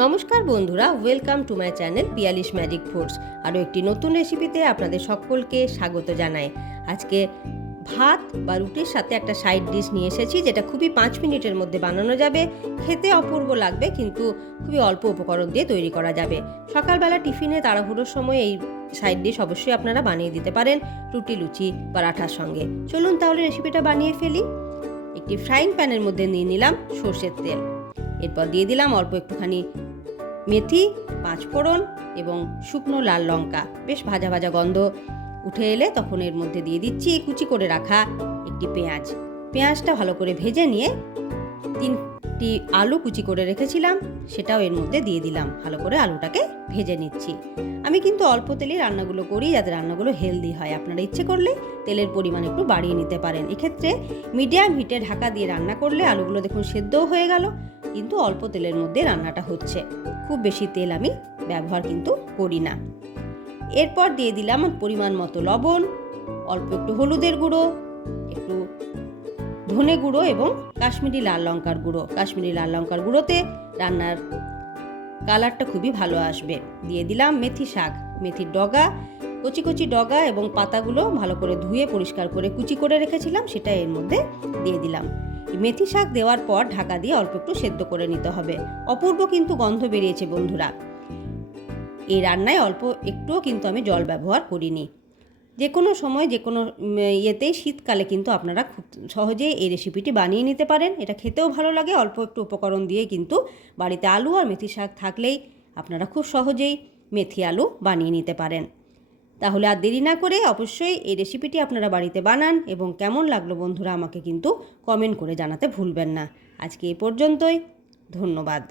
নমস্কার বন্ধুরা welcome to my channel Piyali's magic foods আরও একটি নতুন রেসিপিতে আপনাদের সকলকে স্বাগত জানাই। আজকে ভাত বা রুটির সাথে একটা সাইড ডিশ নিয়ে এসেছি, যেটা খুবই পাঁচ মিনিটের মধ্যে বানানো যাবে। খেতে অপূর্ব লাগবে, কিন্তু খুবই অল্প উপকরণ দিয়ে তৈরি করা যাবে। সকালবেলা টিফিনে তাড়াহুড়োর সময় এই সাইড ডিশ অবশ্যই আপনারা বানিয়ে দিতে পারেন, রুটি, লুচি পরাঠার সঙ্গে। চলুন তাহলে রেসিপিটা বানিয়ে ফেলি। একটি ফ্রাইং প্যানের মধ্যে নিয়ে নিলাম সর্ষের তেল। এরপর দিয়ে দিলাম অল্প একটুখানি মেথি পাঁচ ফোড়ন এবং শুকনো লাল লঙ্কা। বেশ ভাজা ভাজা গন্ধ উঠে এলে তখন এর মধ্যে দিয়ে দিচ্ছি কুচি করে রাখা একটি পেঁয়াজ। পেঁয়াজটা ভালো করে ভেজে নিয়ে তিনটি আলু কুচি করে রেখেছিলাম, সেটাও এর মধ্যে দিয়ে দিলাম। ভালো করে আলুটাকে ভেজে নিচ্ছি। আমি কিন্তু অল্প তেলেই রান্নাগুলো করি, যাতে রান্নাগুলো হেলদি হয়। আপনারা ইচ্ছে করলে তেলের পরিমাণ একটু বাড়িয়ে নিতে পারেন। এক্ষেত্রে মিডিয়াম হিটে ঢাকা দিয়ে রান্না করলে আলুগুলো দেখুন সেদ্ধও হয়ে গেল। কিন্তু অল্প তেলের মধ্যে রান্নাটা হচ্ছে। খুব বেশি তেল আমি ব্যবহার কিন্তু করি না। এরপর দিয়ে দিলাম পরিমাণ মতো লবণ, অল্প একটু হলুদের গুঁড়ো, একটু ধনে গুঁড়ো এবং কাশ্মীরি লাল লঙ্কার গুঁড়ো। কাশ্মীরি লাল লঙ্কার গুঁড়োতে রান্নার কালারটা খুবই ভালো আসবে। দিয়ে দিলাম মেথি শাক, মেথির ডগা, কচি কচি ডগা এবং পাতাগুলো ভালো করে ধুয়ে পরিষ্কার করে কুচি করে রেখেছিলাম, সেটা এর মধ্যে দিয়ে দিলাম। মেথি শাক দেওয়ার পর ঢাকা দিয়ে অল্প একটু সেদ্ধ করে নিতে হবে। অপূর্ব কিন্তু গন্ধ বেরিয়েছে, বন্ধুরা। এই রান্নায় অল্প একটুও কিন্তু আমি জল ব্যবহার করিনি। যে কোনো সময় যে কোনো ইয়েতেই শীতকালে কিন্তু আপনারা খুব সহজেই এই রেসিপিটি বানিয়ে নিতে পারেন। এটা খেতেও ভালো লাগে, অল্প একটু উপকরণ দিয়ে কিন্তু বাড়িতে আলু আর মেথি শাক থাকলেই আপনারা খুব সহজেই মেথি আলু বানিয়ে নিতে পারেন। তাহলে আর দেরি না করে অবশ্যই এই রেসিপিটি আপনারা বাড়িতে বানান এবং কেমন লাগল বন্ধুরা আমাকে কিন্তু কমেন্ট করে জানাতে ভুলবেন না। আজকে এ পর্যন্তই, ধন্যবাদ।